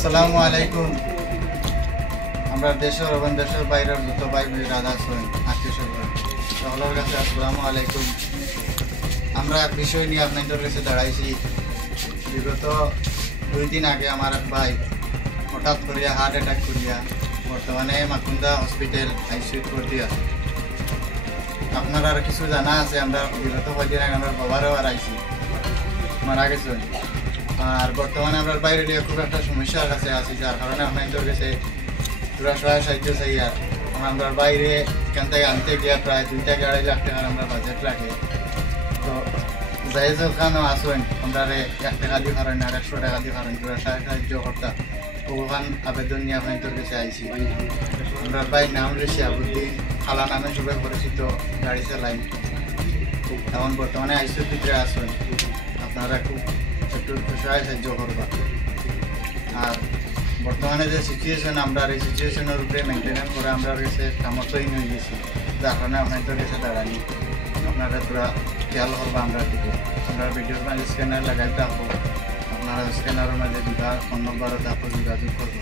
আসসালামু আলাইকুম। আমরা দেশের এবং দেশের বাইরের যত ভাই বোনেরা আছেন আত্মীয় স্বজন সকলের কাছে আসসালামু আলাইকুম। আমরা বিষয় নিয়ে আপনাদের কাছে দাঁড়াইছি। বিগত 2 দিন আগে আমার এক ভাই হঠাৎ করিয়া হার্ট অ্যাটাক করিয়া বর্তমানে মাকুন্দা হসপিটাল আইসিইউ ভর্তি আছে। আপনারা আর কিছু জানা আছে, আমরা বিগত কয়েকদিন আগে আমার বাবারও আর আইসি মারা গেছেন। আর বর্তমানে আমরা বাইরে নিয়ে খুব একটা সমস্যার কাছে আছি, যার কারণে আপনাদের কাছে পুরা সহায় সাহায্য চাই। আর আমরা বাইরে এখান থেকে আনতে গিয়া প্রায় 2 থেকে 2.5 লাখ টাকার আমরা বাজেট লাগে। তো যাই যেখানে আসেন আমরা 1 টাকা দিয়ে পারেন আর 100 টাকা দিয়ে পারেন পুরা সহায় সাহায্য করতাম। ওখান আবেদন নিয়ে আপনাদের কাছে আইসি। আমরা ভাই নাম রেখে আবুদ্দিন খালা নামে সবাই পরিচিত, গাড়ি চালাই। এখন বর্তমানে আইসিইউর ভিতরে আসেন, আপনারা খুব একটু সহায় সাহায্য করবা। আর বর্তমানে যে সিচুয়েশন আমরা এই সিচুয়েশনের উপরে মেনটেন করে আমরা কাছে সামর্থ্যহীন হয়ে গেছি, যার কারণে আপনাদের কাছে দাঁড়ানি। আপনারা পুরা খেয়াল করবা আমরা দিকে। আমরা ভিডিওর মাঝে স্ক্যানার লাগাই থাকবো, আপনারা স্ক্যানারের মাঝে দিবা, ফোন নম্বরও থাকবো, যোগাযোগ করবো।